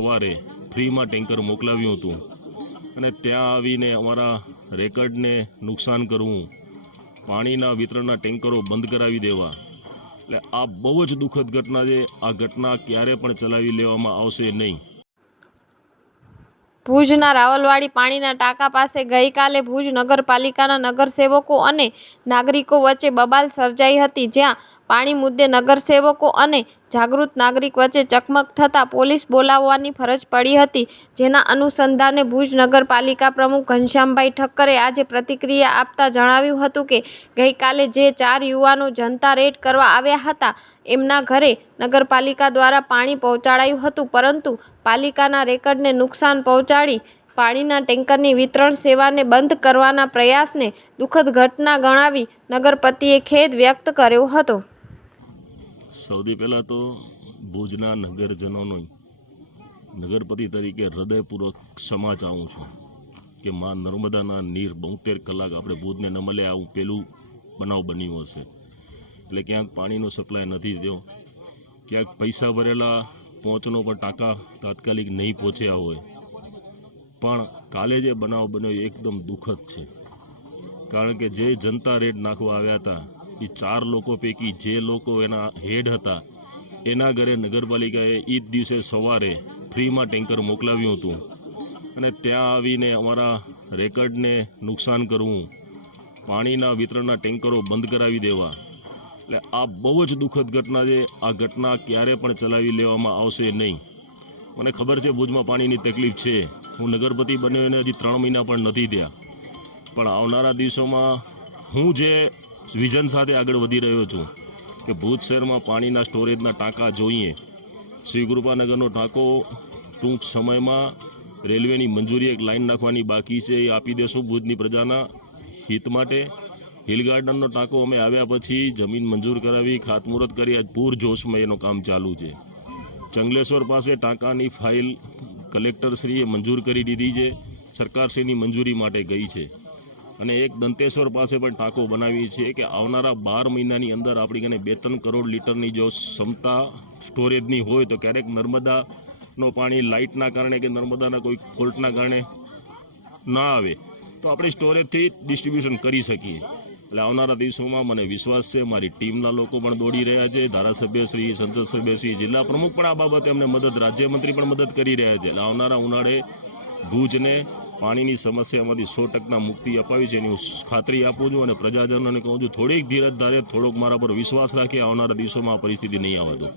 સવારે ફ્રીમાં ટેન્કર મોકલાવ્યું હતું અને ત્યાં આવીને અમારા રેકર્ડને નુકસાન કરવું, પાણીના વિતરણના ટેન્કરો બંધ કરાવી દેવા, એટલે આ બહુ જ દુઃખદ ઘટના છે. આ ઘટના ક્યારે પણ ચલાવી લેવામાં આવશે નહીં. ભુજના રાવલવાડી પાણીના ટાંકા પાસે ગઈકાલે ભુજ નગરપાલિકાના નગરસેવકો અને નાગરિકો વચ્ચે બબાલ સર્જાઈ હતી, જ્યાં પાણી મુદ્દે નગરસેવકો અને જાગૃત નાગરિક વચ્ચે ચકમક થતાં પોલીસ બોલાવવાની ફરજ પડી હતી. જેના અનુસંધાને ભુજ નગરપાલિકા પ્રમુખ ઘનશ્યામભાઈ ઠક્કરે આજે પ્રતિક્રિયા આપતા જણાવ્યું હતું કે ગઈકાલે જે 4 યુવાનો જનતા રેડ કરવા આવ્યા હતા, એમના ઘરે નગરપાલિકા દ્વારા પાણી પહોંચાડાયું હતું, પરંતુ પાલિકાના રેકર્ડને નુકસાન પહોંચાડી પાણીના ટેન્કરની વિતરણ સેવાને બંધ કરવાના પ્રયાસને દુઃખદ ઘટના ગણાવી નગરપતિએ ખેદ વ્યક્ત કર્યો હતો. સૌથી પહેલાં તો ભુજના નગરજનોનો નગરપતિ તરીકે હૃદયપૂર્વક ક્ષમા ચાહું છું કે માં નર્મદાના નીર 72 કલાક આપણે ભુજને ન મળે આવું પહેલું બનાવ બન્યું હશે. એટલે ક્યાંક પાણીનો સપ્લાય નથી થયો, ક્યાંક પૈસા ભરેલા પહોંચનો પણ ટાંકા તાત્કાલિક નહીં પહોંચ્યા હોય. પણ કાલે જે બનાવ બન્યો એ એકદમ દુઃખદ છે, કારણ કે જે જનતા રેડ નાખવા આવ્યા હતા એ 4 લોકો પૈકી જે લોકો એના હેડ હતા એના ઘરે નગરપાલિકાએ એ જ દિવસે સવારે ફ્રીમાં ટેન્કર મોકલાવ્યું હતું અને ત્યાં આવીને અમારા રેકર્ડને નુકસાન કરવું, પાણીના વિતરણના ટેન્કરો બંધ કરાવી દેવા, એટલે આ બહુ જ દુઃખદ ઘટના છે. આ ઘટના ક્યારે પણ ચલાવી લેવામાં આવશે નહીં. મને ખબર છે ભુજમાં પાણીની તકલીફ છે. હું નગરપતિ બન્યો એને હજી 3 મહિના પણ નથી થયા, પણ આવનારા દિવસોમાં હું જે વિઝન સાથે આગળ વધી રહ્યો છું કે ભુજ શહેરમાં પાણીના સ્ટોરેજના ટાંકા જોઈએ. શિવકૃપાનગરનો ટાંકો ટૂંક સમયમાં રેલવેની મંજૂરી એક લાઈન નાખવાની બાકી છે, એ આપી દેશું ભુજની પ્રજાના હિત માટે. હિલ ગાર્ડનનો ટાંકો અમે આવ્યા પછી જમીન મંજૂર કરાવી, ખાતમુહૂર્ત કરી, આજ પૂરજોશમાં એનું કામ ચાલુ છે. ચંગલેશ્વર પાસે ટાંકાની ફાઇલ કલેક્ટરશ્રીએ મંજૂર કરી દીધી છે, સરકારશ્રીની મંજૂરી માટે ગઈ છે. અને એક દંતેશ્વર પાસે પણ ટાંકો બનાવી છે કે આવનારા 12 મહિનાની અંદર આપણી કને 2-3 કરોડ લીટરની જો ક્ષમતા સ્ટોરેજની હોય તો ક્યારેક નર્મદાનો પાણી લાઇટના કારણે કે નર્મદાના કોઈ ફોલ્ટના કારણે ના આવે તો આપણે સ્ટોરેજથી ડિસ્ટ્રીબ્યુશન કરી શકીએ. એટલે આવનારા દિવસોમાં મને વિશ્વાસ છે, મારી ટીમના લોકો પણ દોડી રહ્યા છે, ધારાસભ્યશ્રી, સંસદ સભ્યશ્રી, જિલ્લા પ્રમુખ પણ આ બાબતે અમને મદદ, રાજ્યમંત્રી પણ મદદ કરી રહ્યા છે. એટલે આવનારા ઉનાળે ભુજને પાણીની સમસ્યામાંથી 100% મુક્તિ અપાવી છે એની હું ખાતરી આપું છું અને પ્રજાજનોને કહું છું થોડીક ધીરજ ધારે, થોડોક મારા પર વિશ્વાસ રાખે. આવનારા દિવસોમાં આ પરિસ્થિતિ નહીં આવવા દો.